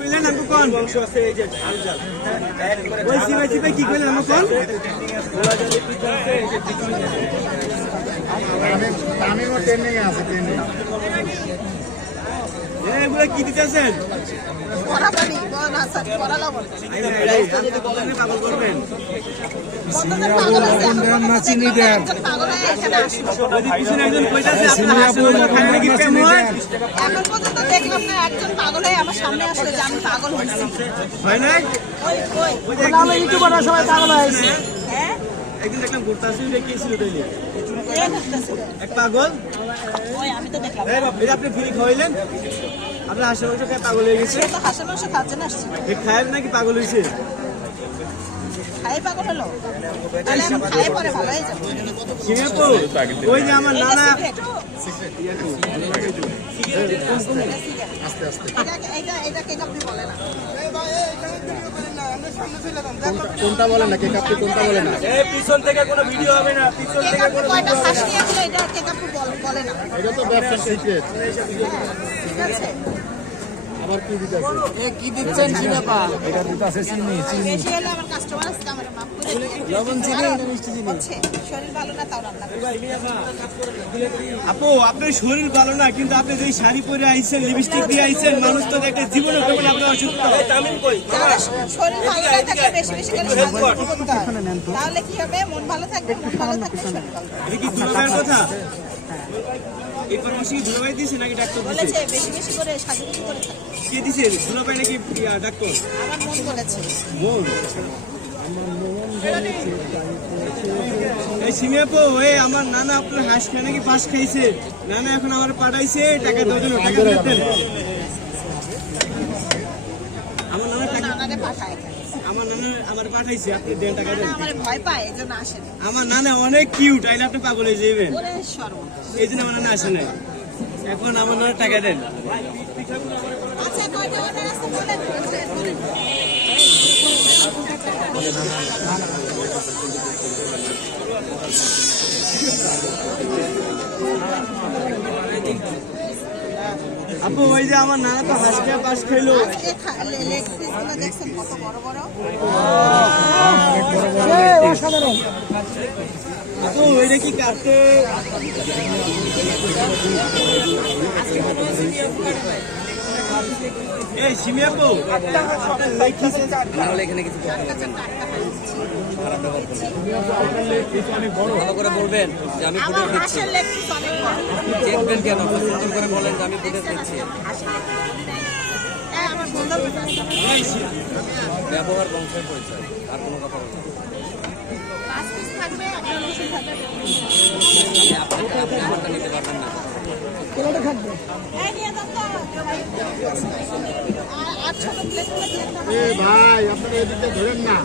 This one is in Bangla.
কইলেন আমাকে কোন? বংশ আছে এই যে ঝাল ঝাল ওই সিপাই সিপাই কি কইলেন আমাকে কোন? গোলা জালি পিঠা আছে এই যে পিঠা আছে। মো ট্রেনিং আছে ট্রেন্ডিং এগুলো কি দিতেছেন? এখন একজন কইতাছে আপনার হাসি মজা খান নাকি প্রেম পর্যন্ত দেখলাম না একজন পাগল হয়ে। আমার সামনে আসলে যে আমি পাগল হয়েছি না ওই ওই ওই যে ইউটিউবাররা সবাই পাগল হয়েছে একদিন দেখলাম কি ছিল তাইলে এক পাগল আমি তো দেখলাম আপনি ফ্রি খাওয়াইলেন আপনার হাসি মাংস খেয়ে পাগল হয়ে গেছে? তো হাসি মাংস খাচ্ছে না আসছে। এ খায় নাকি পাগল হয়েছে? খাই পাগল হলো। তাহলে আমি খাই পরে ভালো হয়ে যাব। সিঙ্গাপুর ওই যে আমার নানা বলে না কোনটা বলে না? কেক আপনি কোনটা বলে না? পিছন থেকে কোনো ভিডিও হবে না পিছন থেকে কোনো কয়টা শ্বাস নিয়েছিল এটা কেক আপনি বলে না। এটা তো ব্যবসার সিক্রেট ঠিক আছে। আবার কি দিতে আছে? বেশি হলে আমার কাস্টমার আছে আমার মাফ করে লবণ চিনি মিষ্টি চিনি। শরীর ভালো না তাও রান্না আপু আপনার শরীর ভালো না কিন্তু আপনি যে শাড়ি পরে আইছেন লিপস্টিক দিয়ে আইছেন মানুষ তো দেখে জীবনে কেমন আপনার অসুস্থ। তামিম কই? শরীর ভালো না থাকলে বেশি বেশি করে সাজুগুজু করতে হয়। তাহলে কি হবে? মন ভালো থাকবে মন ভালো থাকবে শরীর ভালো এটা কি দুলাভাইয়ের কথা? এই পরামর্শ কি নাকি ডাক্তার বলেছে বেশি বেশি করে সাজুগুজু করে। কে দিছে দুলাভাই নাকি ডাক্তার? আমার মন বলেছে। মন? এই সিমিয়াপো এই আমার নানা আপনার হাঁস খায় নাকি পাশ খাইছে? নানা এখন আমার পাঠাইছে টাকা দেওয়ার জন্য টাকা নানা টাকা নানারে পাঠায় আমার নানা আমার পাঠাইছে আপনি দেন টাকা দেন আমার ভয় পায় এই আসে না আমার নানা অনেক কিউট আইলে আপনি পাগল হয়ে যাবেন এই জন্য আমার নানা আসে না এখন আমার নানা টাকা দেন। আচ্ছা কয়টা অর্ডার আছে বলেন বলেন। আপু ওই যে আমার নানা তো হাসকে পাশ খেলো। দেখছেন কত বড় বড়? আপু ওইটা কি কাটতে? এই সিমি আপু। আপনার লেগ কিসে ভালো করে বলবেন যে আমি অনেক বড় দেখবেন কেন? সুন্দর করে বলেন যে আমি ফুটেজ দিচ্ছি। হ্যাঁ, ব্যবহার বংশের পরিচয় আর কোনো কথা বলবেন না। পাঁচ পিস থাকবে আপনার রসুন থাকবে আপনি আপনি আমারটা নিতে পারবেন না এই নিয়ে যান তো। আর আর ছোট প্লেটগুলো দিয়ে দাও। এ ভাই আপনারা এদিকে ধরেন না।